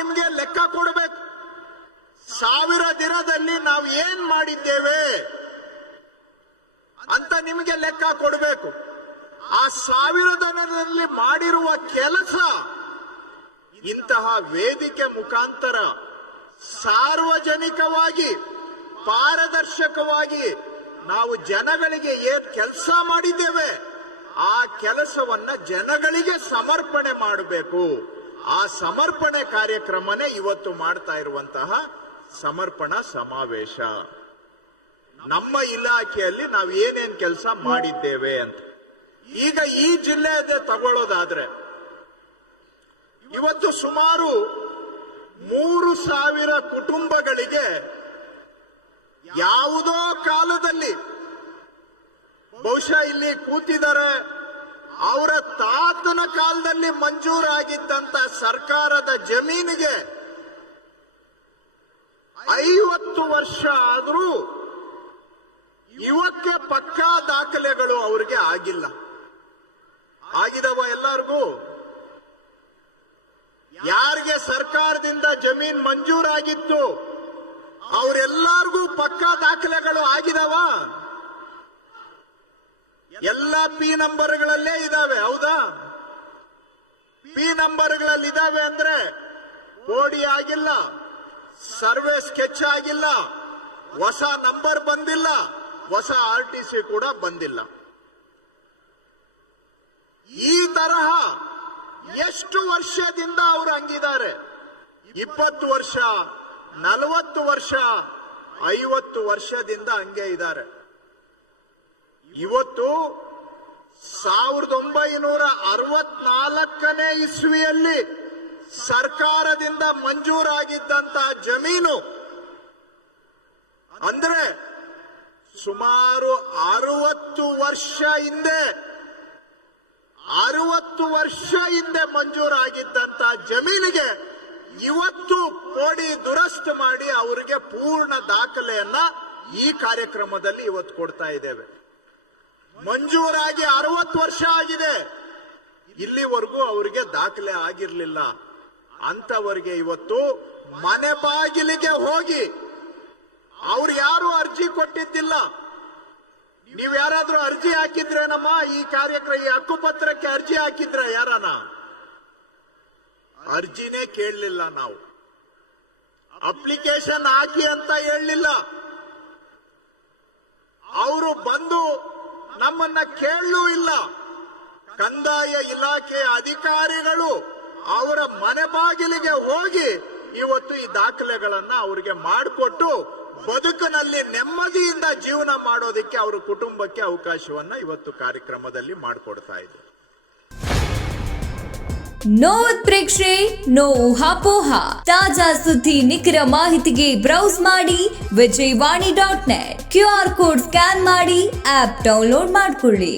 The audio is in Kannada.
ನಿಮ್ಗೆ ಲೆಕ್ಕ ಕೊಡಬೇಕು. 1000 ದಿನದಲ್ಲಿ ನಾವು ಏನ್ ಮಾಡಿದ್ದೇವೆ ಅಂತ ನಿಮಗೆ ಲೆಕ್ಕ ಕೊಡಬೇಕು. ಆ 1000 ದಿನದಲ್ಲಿ ಮಾಡಿರುವ ಕೆಲಸ ಇಂತಹ ವೇದಿಕೆ ಮುಖಾಂತರ ಸಾರ್ವಜನಿಕವಾಗಿ ಪಾರದರ್ಶಕವಾಗಿ ನಾವು ಜನಗಳಿಗೆ ಏನ್ ಕೆಲಸ ಮಾಡಿದ್ದೇವೆ ಆ ಕೆಲಸವನ್ನ ಜನಗಳಿಗೆ ಸಮರ್ಪಣೆ ಮಾಡಬೇಕು. ಆ ಸಮರ್ಪಣೆ ಕಾರ್ಯಕ್ರಮನೇ ಇವತ್ತು ಮಾಡ್ತಾ ಇರುವಂತಹ ಸಮರ್ಪಣಾ ಸಮಾವೇಶ. ನಮ್ಮ ಇಲಾಖೆಯಲ್ಲಿ ನಾವು ಏನೇನ್ ಕೆಲಸ ಮಾಡಿದ್ದೇವೆ ಅಂತ. ಈಗ ಈ ಜಿಲ್ಲೆಯದೇ ತಗೊಳ್ಳೋದಾದ್ರೆ ಇವತ್ತು ಸುಮಾರು 3000 ಕುಟುಂಬಗಳಿಗೆ ಯಾವುದೋ ಕಾಲದಲ್ಲಿ ಬಹುಶಃ ಇಲ್ಲಿ ಕೂತಿದ್ದಾರೆ ಅವರ ತಾತನ ಕಾಲದಲ್ಲಿ ಮಂಜೂರಾಗಿದ್ದಂತ ಸರ್ಕಾರದ ಜಮೀನಿಗೆ 50 ವರ್ಷ ಆದರೂ ಇವಕ್ಕೆ ಪಕ್ಕಾ ದಾಖಲೆಗಳು ಅವ್ರಿಗೆ ಆಗಿಲ್ಲ. ಆಗಿದವ ಎಲ್ಲರಿಗೂ? ಯಾರಿಗೆ ಸರ್ಕಾರದಿಂದ ಜಮೀನ್ ಮಂಜೂರಾಗಿತ್ತು ಅವರೆಲ್ಲರಿಗೂ ಪಕ್ಕಾ ದಾಖಲೆಗಳು ಆಗಿದವ? ಎಲ್ಲ ಪಿ ನಂಬರ್ಗಳಲ್ಲೇ ಇದಾವೆ, ಹೌದಾ? ಪಿ ನಂಬರ್ಗಳಲ್ಲಿ ಇದಾವೆ ಅಂದ್ರೆ ಕೋಡಿ ಆಗಿಲ್ಲ, ಸರ್ವೆ ಸ್ಕೆಚ್ ಆಗಿಲ್ಲ, ಹೊಸ ನಂಬರ್ ಬಂದಿಲ್ಲ, ಹೊಸ RTC ಕೂಡ ಬಂದಿಲ್ಲ. ಈ ತರಹ ಎಷ್ಟು ವರ್ಷದಿಂದ ಅವರು ಹಂಗಿದ್ದಾರೆ? 20 ವರ್ಷ, 40 ವರ್ಷ, 50 ವರ್ಷದಿಂದ ಹಂಗೆ ಇದ್ದಾರೆ. ಇವತ್ತು 1964ನೇ ಇಸ್ವಿಯಲ್ಲಿ ಸರ್ಕಾರದಿಂದ ಮಂಜೂರಾಗಿದ್ದಂತ ಜಮೀನು ಅಂದ್ರೆ ಸುಮಾರು 60 ವರ್ಷ ಹಿಂದೆ 60 ವರ್ಷ ಹಿಂದೆ ಮಂಜೂರಾಗಿದ್ದಂತ ಜಮೀನಿಗೆ ಇವತ್ತು ಕೋಡಿ ದುರಸ್ತು ಮಾಡಿ ಅವರಿಗೆ ಪೂರ್ಣ ದಾಖಲೆಯನ್ನ ಈ ಕಾರ್ಯಕ್ರಮದಲ್ಲಿ ಇವತ್ತು ಕೊಡ್ತಾ ಇದ್ದೇವೆ. ಮಂಜೂರಾಗಿ 60 ವರ್ಷ ಆಗಿದೆ, ಇಲ್ಲಿವರೆಗೂ ಅವರಿಗೆ ದಾಖಲೆ ಆಗಿರ್ಲಿಲ್ಲ. ಅಂತವರಿಗೆ ಇವತ್ತು ಮನೆ ಬಾಗಿಲಿಗೆ ಹೋಗಿ ಅವ್ರು ಯಾರು ಅರ್ಜಿ ಕೊಟ್ಟಿದ್ದಿಲ್ಲ. ನೀವ್ ಯಾರಾದ್ರೂ ಅರ್ಜಿ ಹಾಕಿದ್ರೇನಮ್ಮ ಈ ಕಾರ್ಯಕ್ರಮ ಈ ಹಕ್ಕುಪತ್ರಕ್ಕೆ ಅರ್ಜಿ ಹಾಕಿದ್ರ? ಯಾರನ ಅರ್ಜಿನೇ ಕೇಳಲಿಲ್ಲ. ನಾವು ಅಪ್ಲಿಕೇಶನ್ ಹಾಕಿ ಅಂತ ಹೇಳಲಿಲ್ಲ. ಅವರು ಬಂದು ನಮ್ಮನ್ನ ಕೇಳಲೂ ಇಲ್ಲ. ಕಂದಾಯ ಇಲಾಖೆ ಅಧಿಕಾರಿಗಳು ಅವರ ಮನೆ ಬಾಗಿಲಿಗೆ ಹೋಗಿ ಇವತ್ತು ಈ ದಾಖಲೆಗಳನ್ನ ಅವರಿಗೆ ಮಾಡಿಕೊಟ್ಟು ಬದುಕಿನಲ್ಲಿ ನೆಮ್ಮದಿಯಿಂದ ಜೀವನ ಮಾಡೋದಕ್ಕೆ ಅವರ ಕುಟುಂಬಕ್ಕೆ ಅವಕಾಶವನ್ನ ಇವತ್ತು ಕಾರ್ಯಕ್ರಮದಲ್ಲಿ ಮಾಡಿಕೊಡ್ತಾ ಇದ್ದಾರೆ. ನೋ ಉತ್ಪ್ರೇಕ್ಷೆ, ನೋ ಊಹಾಪೋಹ. ತಾಜಾ ಸುದ್ದಿ ನಿಖರ ಮಾಹಿತಿಗೆ ಬ್ರೌಸ್ ಮಾಡಿ ವಿಜಯವಾಣಿ.net. QR ಕೋಡ್ ಸ್ಕ್ಯಾನ್ ಮಾಡಿ ಆಪ್ ಡೌನ್ಲೋಡ್ ಮಾಡಿಕೊಳ್ಳಿ.